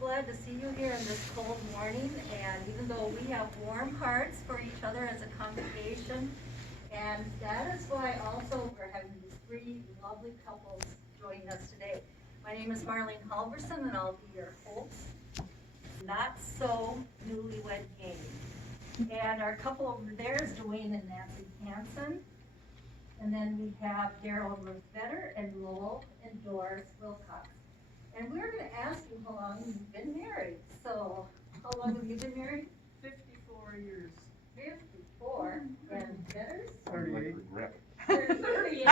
glad to see you here on this cold morning, and even though we have warm hearts for each other as a congregation, and that is why also we're having these three lovely couples joining us today. My name is Marlene Halverson, and I'll be your host. Not so Newlywed Game. And our couple over there is Dwayne and Nancy Hansen. And then we have Daryl and Ruth Vetter and Lowell and Doris Wilcox. And we're going to ask you how long you've been married. So, how long have you been married? 54 years. 54. And Vetters? 38. 38.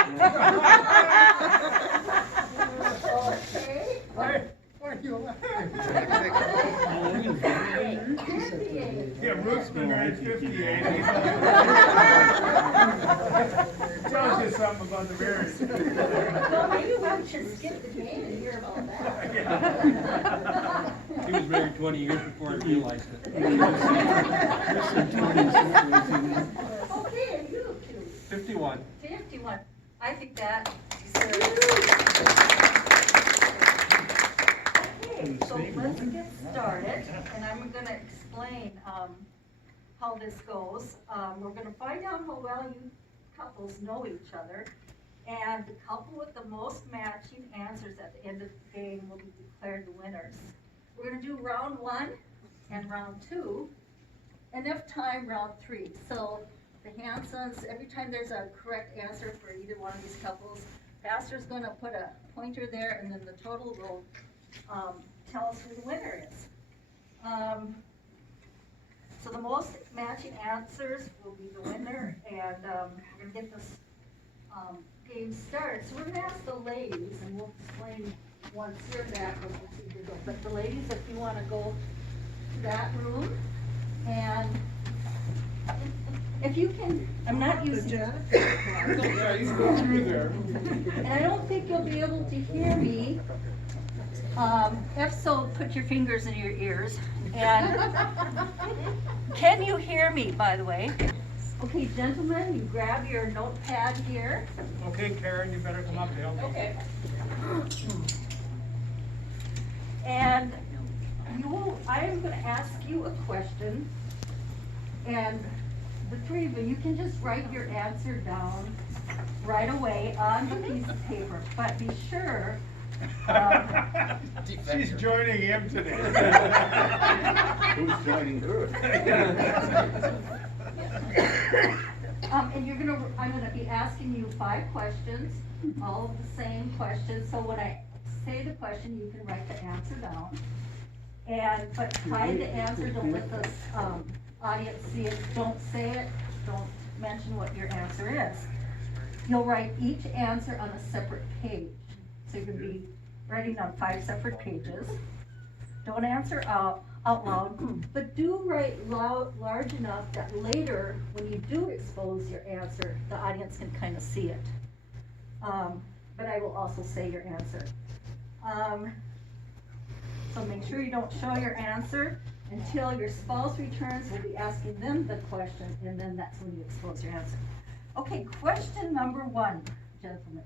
Okay. Why are you laughing? 58. Yeah, Ruth's been married 58. Tells you something about the marriage. Well, maybe we should skip the game and hear about that. He was married 20 years before I realized it. Okay, and you two? 51. 51. I think that deserves. Okay, so let's get started, and I'm going to explain how this goes. We're going to find out how well you couples know each other, and the couple with the most matching answers at the end of the game will be declared the winners. We're going to do round 1 and round 2, and if time, round 3. So the Hansons, every time there's a correct answer for either one of these couples, Pastor's going to put a pointer there, and then the total will tell us who the winner is. So the most matching answers will be the winner, and we're going to get this game started. So we're going to ask the ladies, and we'll explain once you're back what the procedure goes. But the ladies, if you want to go to that room, and if you can, I'm not using it. Yeah, you can go through there. And I don't think you'll be able to hear me. If so, put your fingers in your ears. And can you hear me, by the way? Okay, gentlemen, you grab your notepad here. Okay, Karen, you better come up and help me. Okay. And I am going to ask you a question. And the three of you can just write your answer down right away on the piece of paper. But be sure. She's joining him today. Who's joining her? And I'm gonna be asking you 5 questions, all of the same questions. So when I say the question, you can write the answer down. But hide the answer, don't let the audience see it. Don't say it, don't mention what your answer is. You'll write each answer on a separate page. So you're going to be writing on 5 separate pages. Don't answer out loud, but do write large enough that later, when you do expose your answer, the audience can kind of see it. But I will also say your answer. So make sure you don't show your answer until your spouse returns. We'll be asking them the question, and then that's when you expose your answer. Okay, question number 1, gentlemen.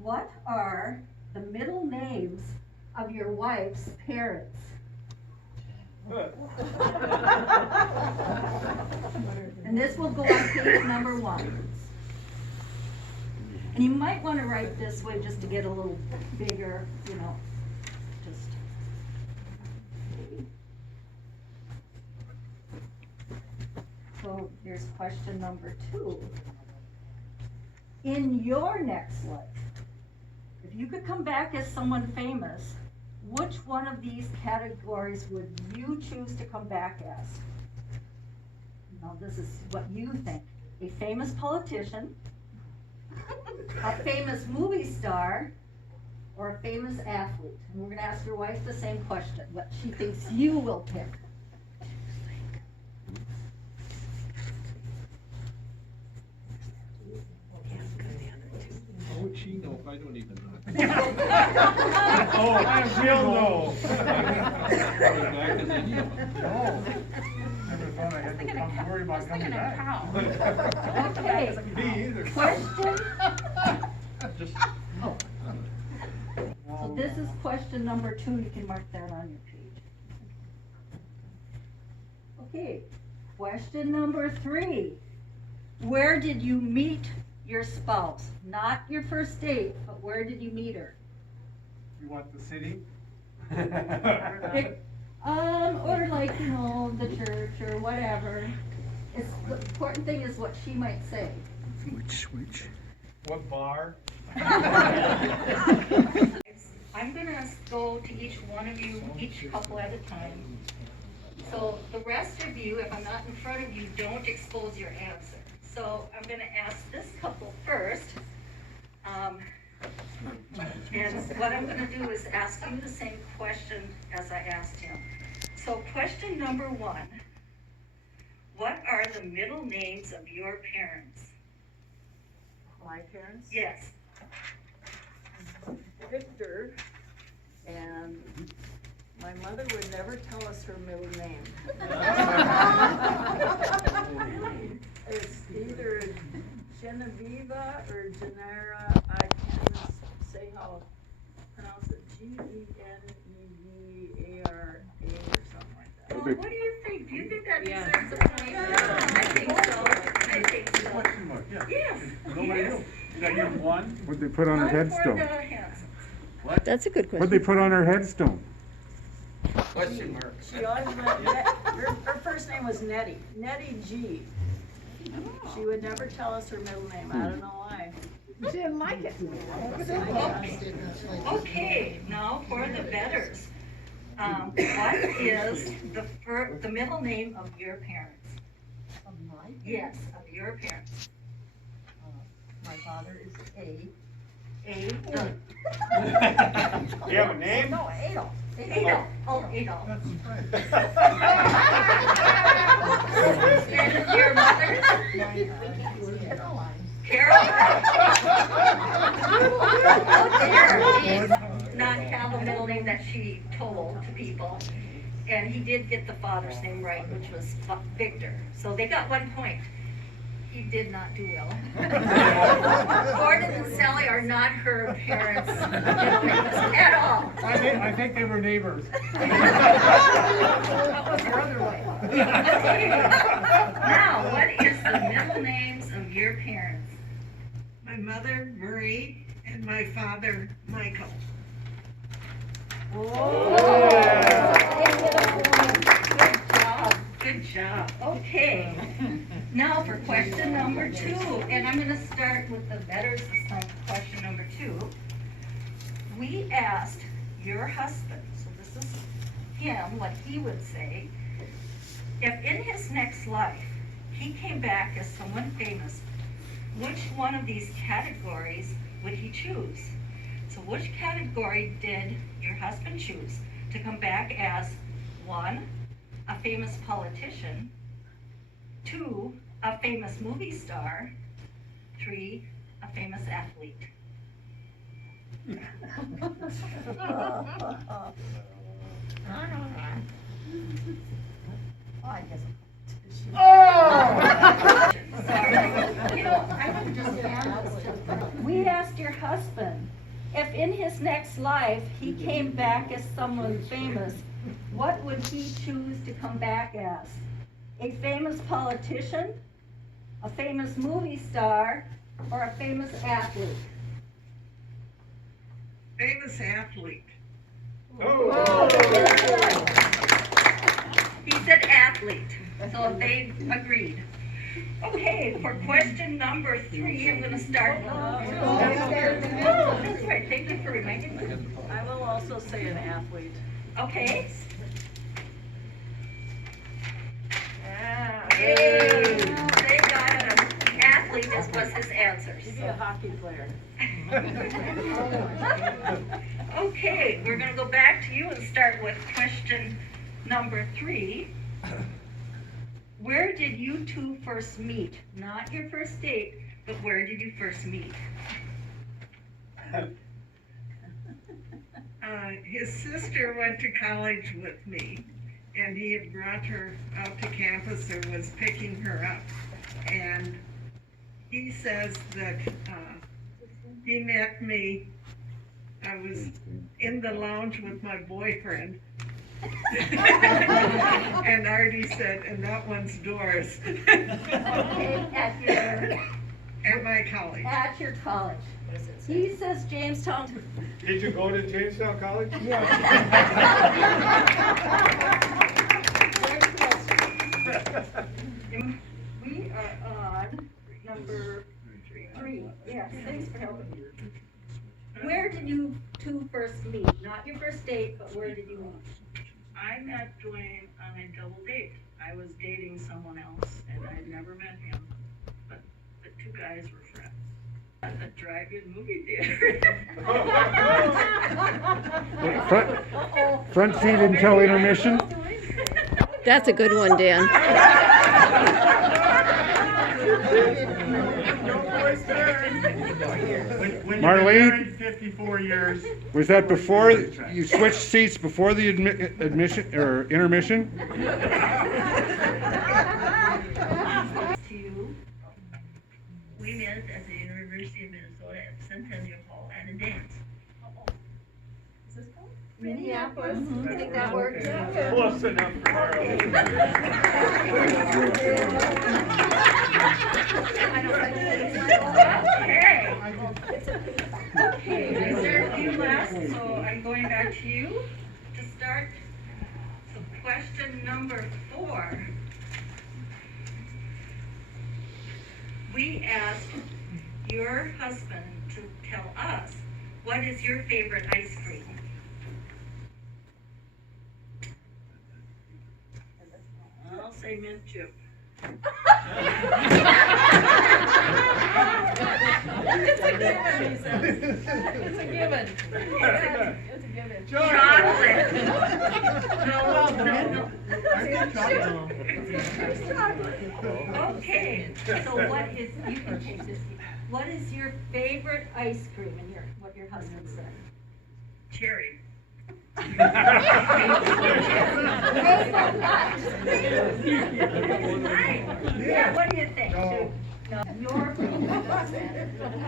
What are the middle names of your wife's parents? And this will go on page number 1. And you might want to write this way just to get a little bigger, just. So here's question number 2. In your next life, if you could come back as someone famous, which one of these categories would you choose to come back as? Now this is what you think. A famous politician, a famous movie star, or a famous athlete? And we're going to ask your wife the same question, what she thinks you will pick. How would she know if I don't even know? Oh, she'll know. Back as I do. Never thought I had to worry about coming back. Okay. Me either. Question. Just, So this this is question number 2, you can mark that on your page. Okay, question number 3. Where did you meet your spouse? Not your first date, but where did you meet her? You want the city? Or like, you know, the church or whatever. The important thing is what she might say. Which? What bar? I'm gonna go to each one of you, each couple at a time. So the rest of you, if I'm not in front of you, don't expose your answer. So I'm gonna ask this couple first. And what I'm gonna do is ask you the same question as I asked him. So question number 1. What are the middle names of your parents? My parents? Yes. Victor, and my mother would never tell us her middle name. It's either Genevieva or Genera. I can't even say how to pronounce it. Genevara or something like that. Well, what do you think? Do you think that Yeah. deserves a point? Yeah. I think so. I think so. Question mark, yeah. Yes. Nobody Yes. knew. Is that your one? What'd they put on her One for headstone? the Hansons. That's a good What'd they put on her headstone? Question mark. She always went, her first name was Nettie, Nettie G. She would never tell us her middle name, I don't know why. She didn't like it. Okay, now for the betters. What is the middle name of your parents? Of my, Yes, of your parents. my father is A. You have a name? No, Adolf. Adolf. Oh, Adolf. That's And your mother's? Caroline. Caroline. Not have a middle name that she told to people. And he did get the father's name right, which was Victor. So they got 1 point. He did not do well. Gordon and Sally are not her parents' middle names at all. I think they were neighbors. That was her other way. Okay. Now, what is the middle names of your parents? My mother, Marie, and my father, Michael. Good job. Okay. Now for question number 2, and I'm gonna start with the betters this time, question number 2. We asked your husband, so this is him, what he would say, if in his next life he came back as someone famous, which one of these categories would he choose? So which category did your husband choose to come back as? 1, a famous politician, 2, a famous movie star, 3, a famous athlete. I guess. Sorry. You know, I would just add this to, we asked your husband, if in his next life he came back as someone famous, what would he choose to come back as? A famous politician, a famous movie star, or a famous athlete? Famous athlete. He said athlete, so they agreed. Okay, for question number 3, I'm gonna start. Oh, that's right, thank you for reminding me. I will also say an athlete. Okay. Yeah. Yay, they got it. Athlete was his answer. Maybe a hockey player. Okay, we're gonna go back to you and start with question number 3. Where did you two first meet? Not your first date, but where did you first meet? His sister went to college with me, and he had brought her out to campus or was picking her up. And he says that he met me, I was in the lounge with my boyfriend. And Artie said, and that one's Doris. Okay, At my college. at your college. He says Jamestown. Did you go to Jamestown College? We are on number 3. Yes, thanks for helping me. Where did you two first meet? Not your first date, but where did you meet? I met Dwayne on a double date. I was dating someone else and I had never met him, but the two guys were friends. At the drive-in movie theater. Front seat until intermission? That's a good one, Dan. When you've been Marlene? married 54 years. Was that before, you switched seats before the admission, or intermission? We met at the University of Minnesota at Centennial Hall at a dance. Minneapolis. You think that works? Close enough for Okay, is there a few last? So I'm going back to you to start. So question number 4. We asked your husband to tell us, what is your favorite ice cream? I'll say mint chip. It's a given, he says. It's a given. It's a given. Chocolate. No. Okay, so what is, you can change this. What is your favorite ice cream and what your husband said? Cherry. Yeah, what do you think? No. Your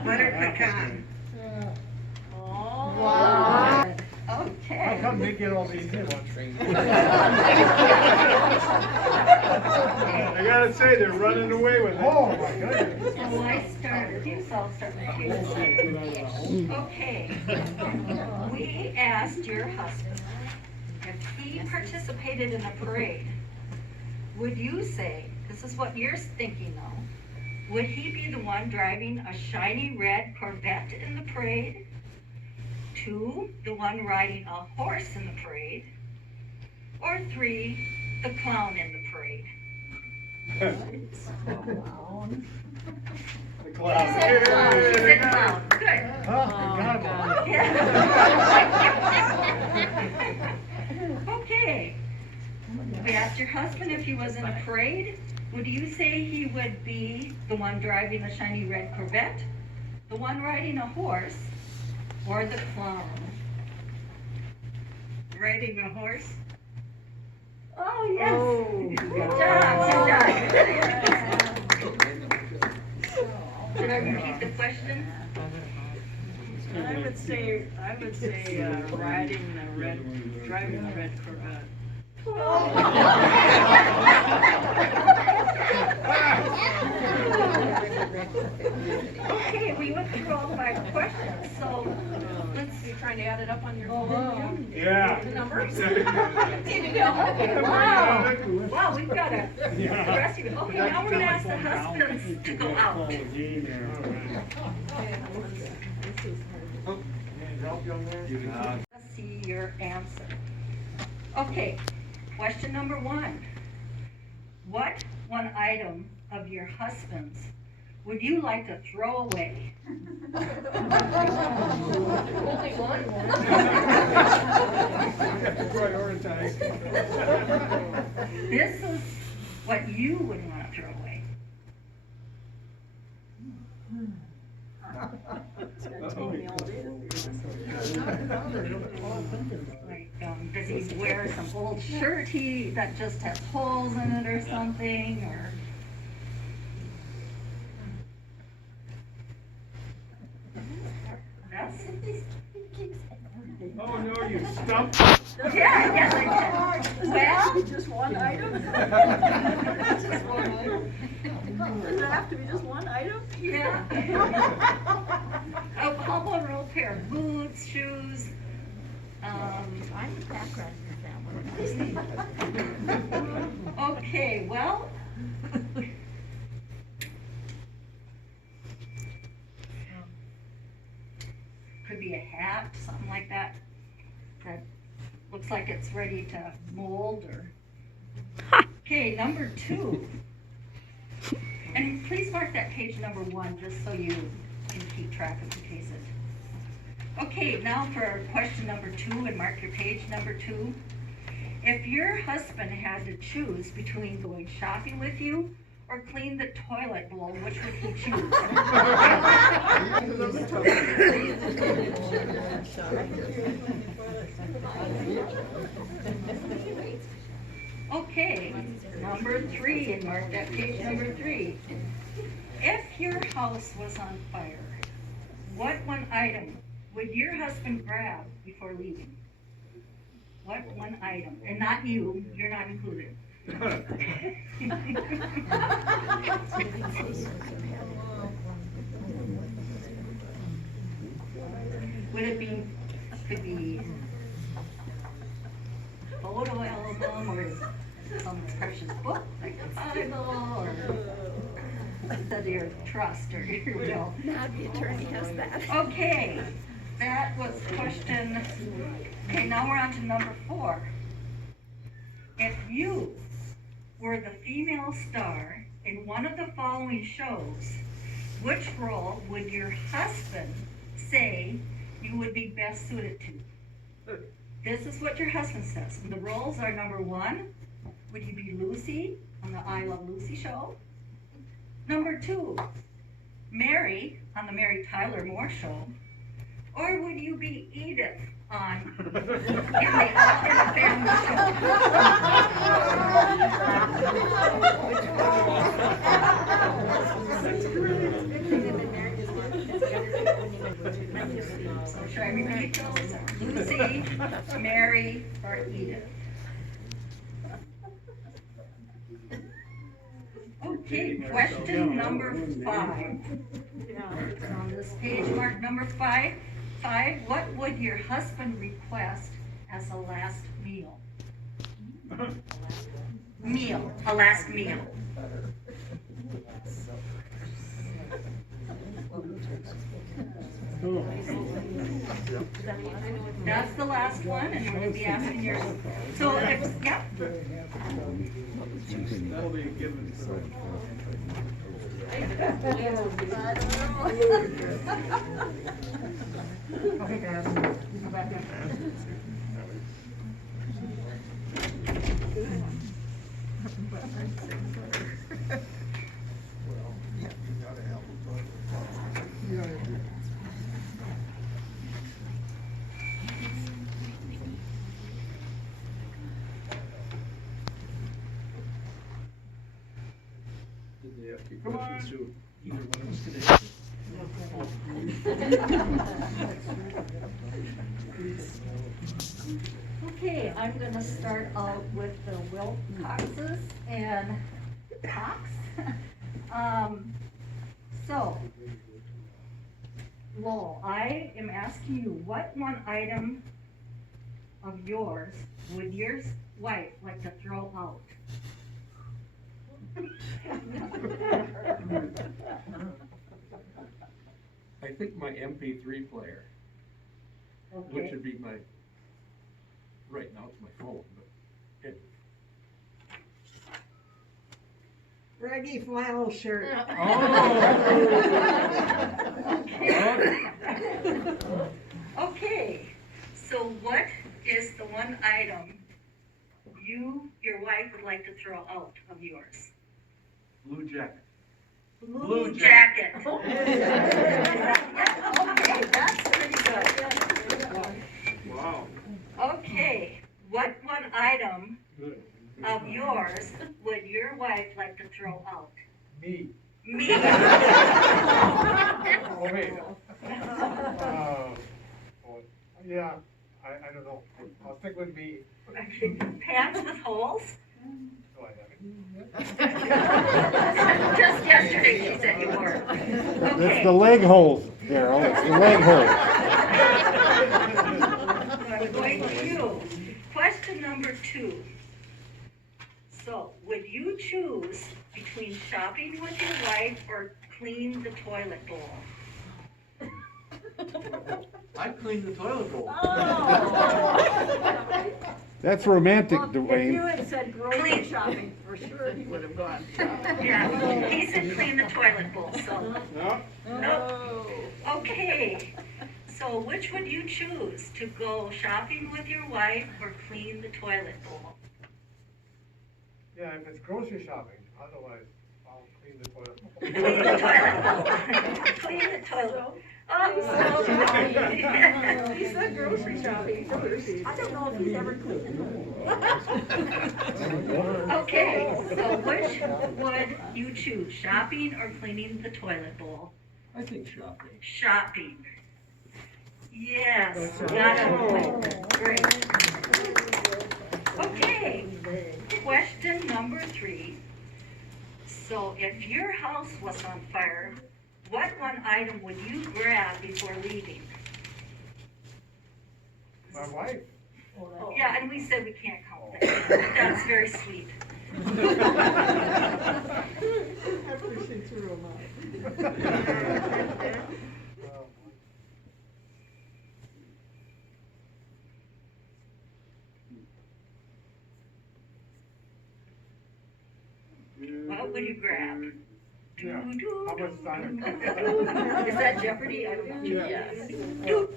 Butter pecan. Wow. Okay. How come they get all these new ones? I gotta say, they're running away with it. Oh, my goodness. So I start with you, so I'll start with you. Okay. We asked your husband if he participated in a parade. Would you say, this is what you're thinking though, would he be the one driving a shiny red Corvette in the parade? 2, the one riding a horse in the parade? Or 3, the clown in the parade? The clown. She said clown. Good. Huh? Forgot about it. Okay. We asked your husband if he was in a parade. Would you say he would be the one driving the shiny red Corvette, the one riding a horse, or the clown? Riding a horse. Oh, yes. Good job. Did I repeat the question? I would say driving the red Corvette. Okay, we went through all 5 questions, so let's. You're trying to add it up on your Yeah. numbers? Okay, wow. Wow, we've got a the rest of it. Okay, now we're gonna ask the husbands to go out. Let's see your answer. Okay, question number 1. What one item of your husband's would you like to throw away? Prioritize. This is what you would want to throw away. Like, does he wear some old shirt that just has holes in it or something, or? That's, Oh, no, you stumped. Yeah, yes, I did. Well, Just one item? Just one item? Does it have to be just one item? yeah. Oh, how about a pair of boots, shoes? I'm the background in that one. Okay, well. Could be a hat, something like that. That looks like it's ready to mold or. Okay, number 2. And please mark that page number 1 just so you can keep track of the cases. Okay, now for question number 2, and mark your page number 2. If your husband had to choose between going shopping with you or clean the toilet bowl, which would he choose? Okay, number 3, and mark that page number 3. If your house was on fire, what one item would your husband grab before leaving? What one item? And not you, you're not included. Would it be, could be photo album or some precious book like the Bible or the your trust or your will? Now the attorney has that. Okay, that was question. Okay, now we're on to number 4. If you were the female star in one of the following shows, which role would your husband say you would be best suited to? This is what your husband says. And the roles are: number 1, would you be Lucy on the I Love Lucy show? Number 2, Mary on the Mary Tyler Moore show? Or would you be Edith on in the All in the Family show? So should I repeat those? Lucy, Mary, or Edith? Okay, question number 5. It's on this page, mark number 5. What would your husband request as a last meal? A last meal. That's the last one, and we're gonna be asking yours. So, yeah. That'll be a given. Okay, Dad, go back in. Did they ask you questions through either one of us today? Okay, I'm gonna start out with the Wilcoxes and Cox. So, Lowell, I am asking you, what one item of yours would your wife like to throw out? I think my MP3 player, which Okay, would be my, right now it's my phone, but it, Reggie flannel shirt. Okay, so what is the one item your wife would like to throw out of yours? blue jacket. Blue jacket. Okay, that's pretty good. Wow. Okay, what one item Good. of yours would your wife like to throw out? Me. Me. Oh, wait. Yeah, I don't know. I'll stick with B. Pants with holes? No, I haven't. Just yesterday she said you were. It's Okay. the leg holes, Daryl, it's the leg holes. I'm going to question number 2. So, would you choose between shopping with your wife or clean the toilet bowl? I cleaned the toilet bowl. That's romantic, Well, if you Dwayne. had said grocery shopping, for sure he would have gone shopping. Yeah, he said clean the toilet bowl, so, No? no. Okay, so which would you choose, to go shopping with your wife or clean the toilet bowl? Yeah, if it's grocery shopping, otherwise I'll clean the toilet. Clean the toilet bowl. Clean the toilet. Oh, so. He said grocery shopping first. I don't know if he's ever cleaned it. Okay, so which would you choose, shopping or cleaning the toilet bowl? I think shopping. Shopping. Yes, got it. Great. Okay, question number 3. So if your house was on fire, what one item would you grab before leaving? My wife. Yeah, and we said we can't count that. That's very sweet. After she threw him out. What would you grab? Yeah. Doo-doo, How much time? Is that Jeopardy? I don't know. Yes. Doo.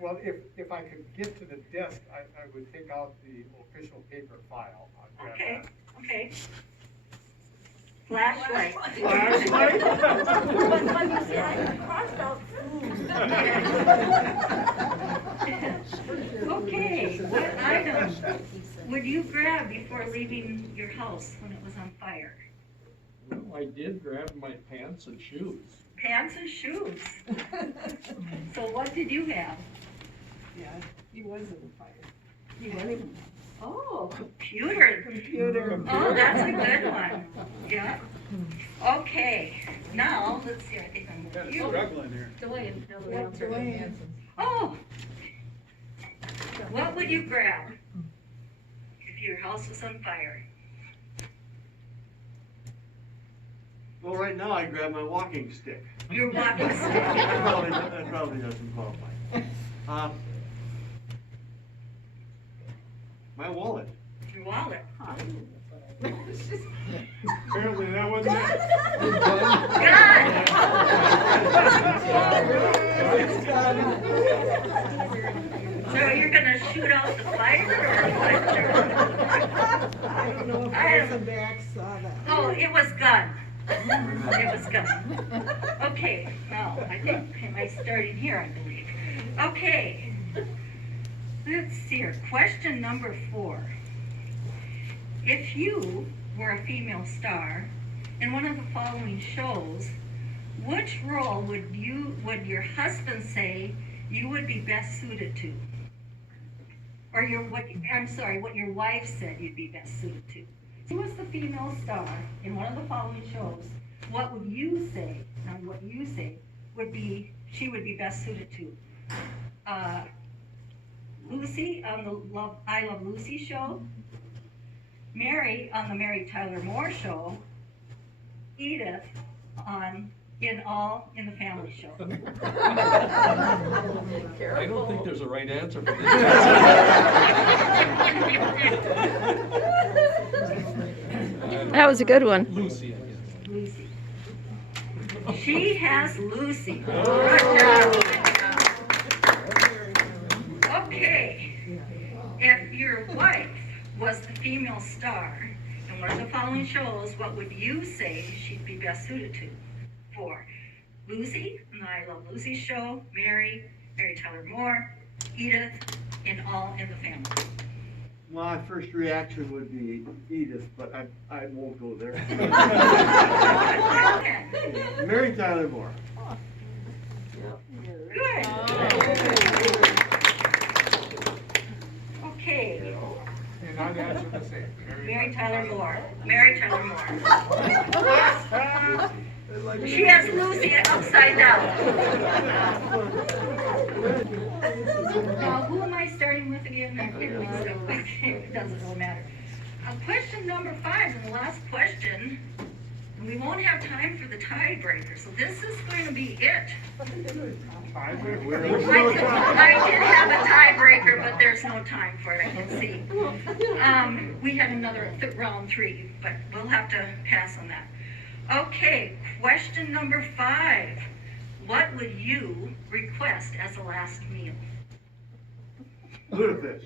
Well, if I could get to the desk, I would take out the official paper file. I'd grab Okay, that. okay. Flashlight. Flashlight? But when you say I crossed out Okay, what item would you grab before leaving your house when it was on fire? Well, I did grab my pants and shoes. Pants and shoes. So what did you have? Yeah, he was in the fire. He went in. Oh, computer. Computer. Oh, that's a good one. Yeah. Okay, now, let's see, I think I'm with you. Struggling here. Oh! What would you grab if your house was on fire? Well, right now I grab my walking stick. Your walking stick. That probably doesn't qualify. My wallet. Your wallet. Apparently that wasn't it. Gun! So you're gonna shoot out the fire or what? I don't know if I those in back saw that. Oh, it was gun. It was gun. Okay, now, I think, am I starting here, I believe. Okay. Let's see here, question number 4. If you were a female star in one of the following shows, which role would your husband say you would be best suited to? Or what your wife said you'd be best suited to. Who was the female star in one of the following shows? What would you say, and what you say she would be best suited to? Lucy on the I Love Lucy show, Mary on the Mary Tyler Moore show, Edith on All in the Family show. I don't think there's a right answer for this. That was a good one. Lucy, I guess. Lucy. She has Lucy. Good job. Okay. If your wife was the female star in one of the following shows, what would you say she'd be best suited to? For Lucy in the I Love Lucy show, Mary Tyler Moore, Edith in All in the Family. My first reaction would be Edith, but I won't go there. Mary Tyler Moore. Good. would answer the same. Mary Tyler Moore. Mary Tyler Moore. She has Lucy upside down. Now, who am I starting with again? It doesn't really matter. Question number 5, and the last question, and we won't have time for the tiebreaker, so this is going to be it. I did have a tiebreaker, but there's no time for it, I can see. We had another round 3, but we'll have to pass on that. Okay, question number 5. What would you request as a last meal? Ludafish.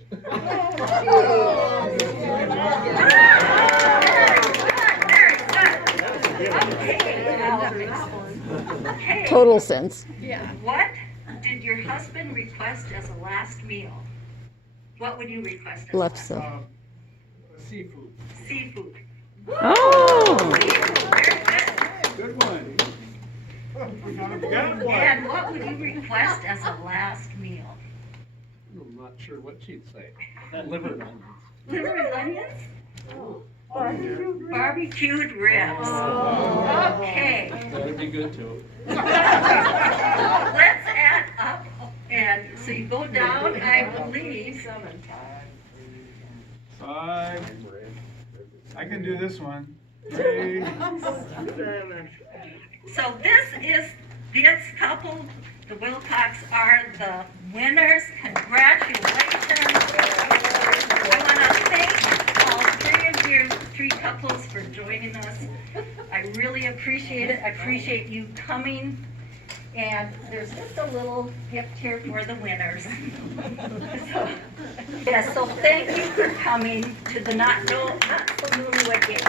Okay. Total sense. What did your husband request as a last meal? What would you request as a Left last so. Seafood. Seafood. Oh. Very good. Good one. And what would you request as a last meal? I'm not sure what she'd say. Liver and onions. Liver and onions? Barbecued ribs. Okay. That'd be good too. Let's add up, and so you go down, I believe. 5. I can do this one. 3. So this couple, the Wilcox, are the winners. Congratulations. I want to thank all 3 of you, 3 couples, for joining us. I really appreciate it. I appreciate you coming. And there's just a little gift here for the winners. So thank you for coming to the Not So Newlywed Game.